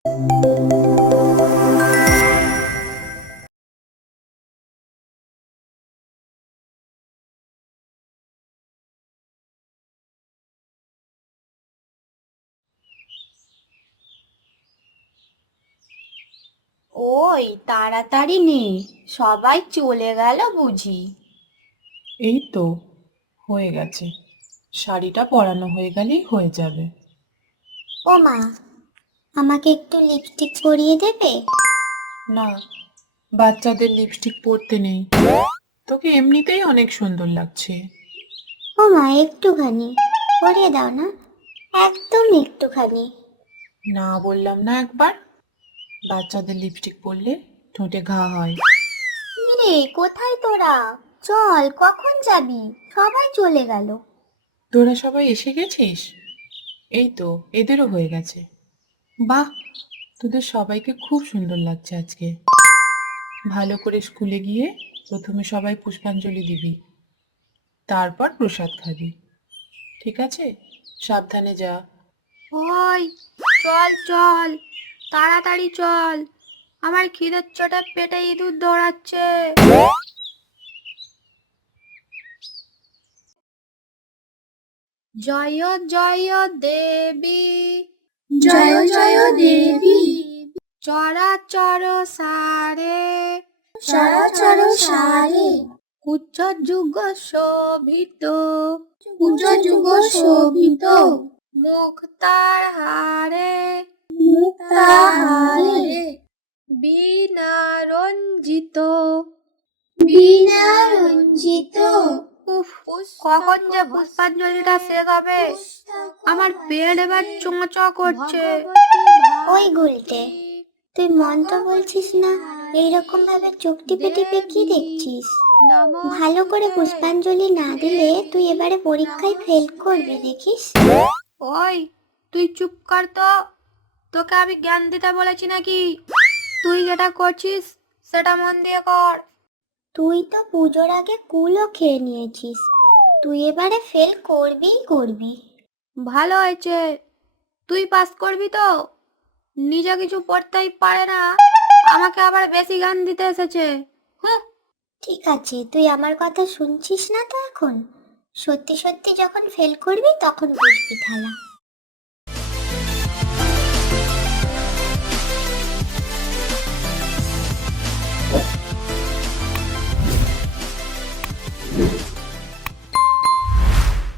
ওই তাড়াতাড়ি নে, সবাই চলে গেল বুঝি? এই তো হয়ে গেছে, শাড়িটা পরানো হয়ে গেলেই হয়ে যাবে। ও মা, আমাকে একটু লিপস্টিক পরিয়ে দেবে? না, বাচ্চাদের লিপস্টিক পরতে নেই, তোকে এমনিতেই অনেক সুন্দর লাগছে। ও মা, একটুখানি পরিয়ে দাও না, একদম একটুখানি। না বললাম না একবার, বাচ্চাদের লিপস্টিক পরলে ঠোঁটে ঘা হয়। রে, কোথায় তোরা? চল, কখন যাবি? সবাই চলে গেল। তোরা সবাই এসে গেছিস? এই তো এদেরও হয়ে গেছে। বাহ, তোদের সবাইকে খুব সুন্দর লাগছে আজকে। ভালো করে স্কুলে গিয়ে প্রথমে সবাই পুষ্পাঞ্জলি দিবি, তারপর প্রসাদ খাবি, ঠিক আছে? সাবধানে যা। ওই চল চল, তাড়াতাড়ি চল, আমার খিদের চোটে পেটে ইঁদুর দৌড়াচ্ছে। জয় জয় দেবী, জয় জয় দেবী, চরাচর সারে, চরাচর সারে, উচ্চ যুগ শোভিত, পূজো যুগ শোভিত, মুক্তার হারে, মুক্তাহারে, বীণা রঞ্জিত। বীণা রঞ্জিত। উফ, কখন যে পুষ্পাঞ্জলিটা শেষ হবে? আমার পেট এবার চোঁচ করছে। ওই গুলটে, তুই মন্ত্র বলছিস না? এইরকম ভাবে চোখ টিপে টিপে কি দেখছিস? ভালো করে পুষ্পাঞ্জলি না দিলে তুই এবারে পরীক্ষায় ফেল করবি, দেখিস। ওই তুই চুপ কর তো, তোকে আমি জ্ঞান দিতে বলেছি নাকি? তুই যেটা করছিস সেটা মন দিয়ে কর। তুই তো পুজোর আগে কুলও খেয়ে নিয়েছিস, তুই এবারে ফেল করবিই করবি। ভালো হয়েছে, তুই পাস করবি তো। নিজে কিছু পড়তেই পারে না, আমাকে আবার বেশি জ্ঞান দিতে এসেছে। হুঁ। ঠিক আছে, তুই আমার কথা শুনছিস না তো এখন? সত্যি সত্যি যখন ফেল করবি তখন বুঝবি ঠালা।